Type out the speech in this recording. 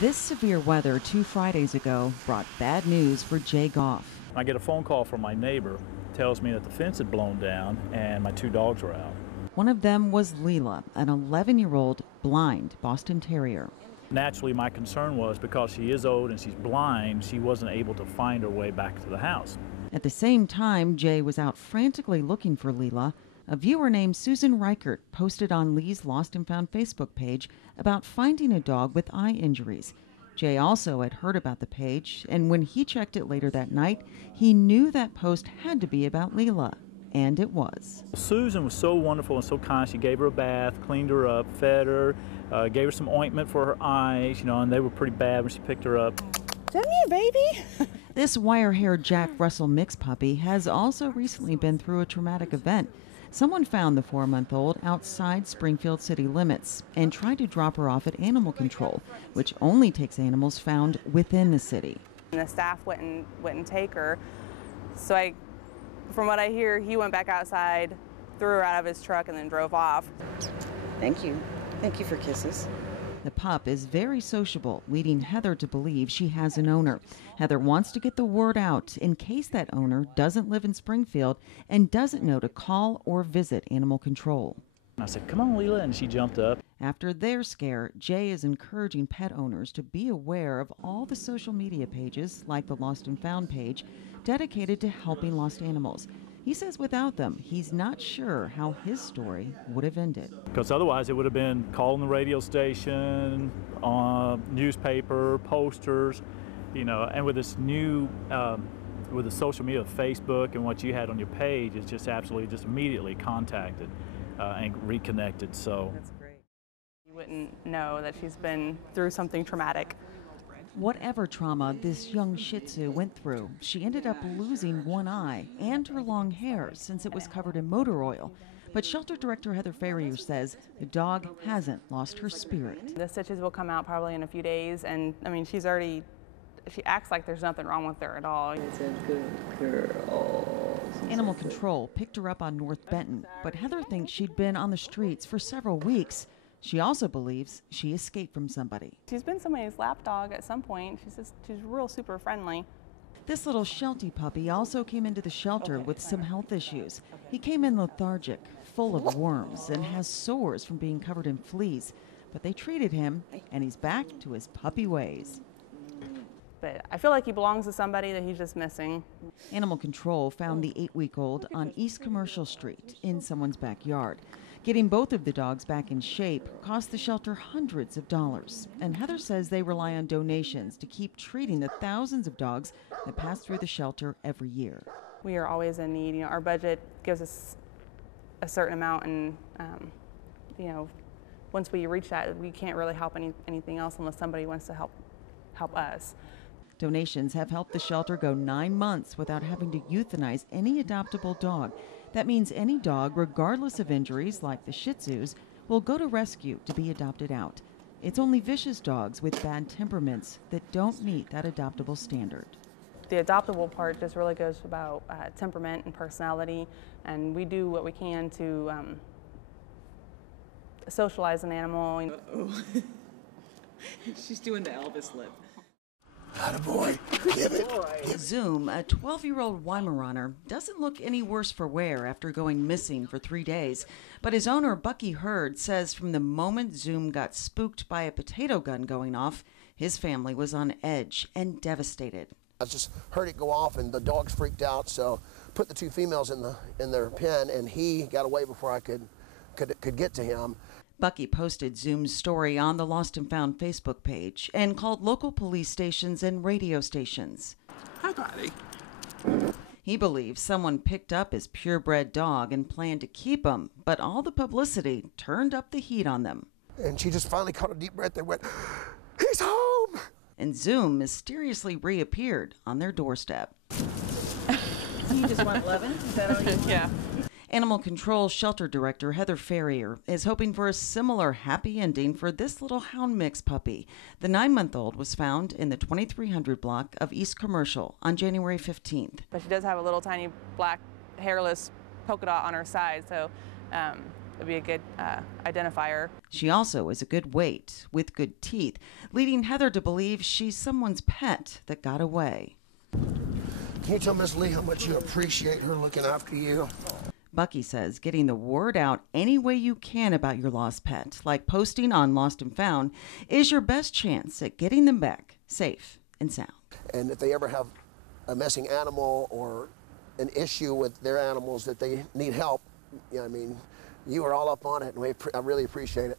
This severe weather 2 Fridays ago brought bad news for Jay Goff. I get a phone call from my neighbor, tells me that the fence had blown down and my 2 dogs were out. One of them was Leela, an 11-year-old blind Boston Terrier. Naturally, my concern was because she is old and she's blind, she wasn't able to find her way back to the house. At the same time, Jay was out frantically looking for Leela. A viewer named Susan Reichert posted on Leigh's Lost and Found Facebook page about finding a dog with eye injuries. Jay also had heard about the page, and when he checked it later that night, he knew that post had to be about Leela, and it was. Susan was so wonderful and so kind. She gave her a bath, cleaned her up, fed her, gave her some ointment for her eyes, and they were pretty bad when she picked her up. Come here, baby. This wire-haired Jack Russell mix puppy has also recently been through a traumatic event. Someone found the 4-month-old outside Springfield city limits and tried to drop her off at animal control, which only takes animals found within the city. And the staff wouldn't take her. So from what I hear, he went back outside, threw her out of his truck, and then drove off. Thank you. Thank you for kisses. The pup is very sociable, leading Heather to believe she has an owner. Heather wants to get the word out in case that owner doesn't live in Springfield and doesn't know to call or visit animal control. I said, "Come on, Leela," and she jumped up. After their scare, Jay is encouraging pet owners to be aware of all the social media pages, like the Lost and Found page, dedicated to helping lost animals. He says without them, he's not sure how his story would have ended. Because otherwise it would have been calling the radio station, newspaper, posters, and with this new, with the social media, Facebook and what you had on your page, it's just absolutely just immediately contacted and reconnected. So That's great. You wouldn't know that she's been through something traumatic. Whatever trauma this young Shih Tzu went through, she ended up losing one eye and her long hair since it was covered in motor oil. But shelter director Heather Farrier says the dog hasn't lost her spirit. The stitches will come out probably in a few days, and she acts like there's nothing wrong with her at all. It's a good girl. Animal control picked her up on North Benton, but Heather thinks she'd been on the streets for several weeks. She also believes she escaped from somebody. She's been somebody's lap dog at some point. She's real super friendly. This little Sheltie puppy also came into the shelter with some health issues. He came in lethargic, full of worms, and has sores from being covered in fleas. But they treated him, and he's back to his puppy ways. But I feel like he belongs to somebody that he's just missing. Animal control found the 8-week-old on East Commercial Street in someone's backyard. Getting both of the dogs back in shape cost the shelter hundreds of dollars. And Heather says they rely on donations to keep treating the thousands of dogs that pass through the shelter every year. We are always in need. Our budget gives us a certain amount, and once we reach that, we can't really help anything else unless somebody wants to help us. Donations have helped the shelter go 9 months without having to euthanize any adoptable dog. That means any dog, regardless of injuries like the Shih Tzus, will go to rescue to be adopted out. It's only vicious dogs with bad temperaments that don't meet that adoptable standard. The adoptable part just really goes about temperament and personality, and we do what we can to socialize an animal. Uh-oh. She's doing the Elvis lip. Attaboy. Give it. Zoom, a 12-year-old Weimaraner, doesn't look any worse for wear after going missing for 3 days. But his owner, Bucky Hurd, says from the moment Zoom got spooked by a potato gun going off, his family was on edge and devastated. I just heard it go off and the dogs freaked out, so put the 2 females in their pen, and he got away before I could get to him. Bucky posted Zoom's story on the Lost and Found Facebook page and called local police stations and radio stations. Hi, buddy. He believes someone picked up his purebred dog and planned to keep him, but all the publicity turned up the heat on them. And she just finally caught a deep breath and went, "He's home!" And Zoom mysteriously reappeared on their doorstep. You just want 11? Is that all you Yeah. Animal Control Shelter Director Heather Farrier is hoping for a similar happy ending for this little hound mix puppy. The 9-month-old was found in the 2300 block of East Commercial on January 15th. But she does have a little tiny black hairless polka dot on her side, so it'd be a good identifier. She also is a good weight with good teeth, leading Heather to believe she's someone's pet that got away. Can you tell Miss Leigh how much you appreciate her looking after you? Bucky says getting the word out any way you can about your lost pet, like posting on Lost and Found, is your best chance at getting them back safe and sound. And if they ever have a missing animal or an issue with their animals that they need help, I mean, you are all up on it, and I really appreciate it.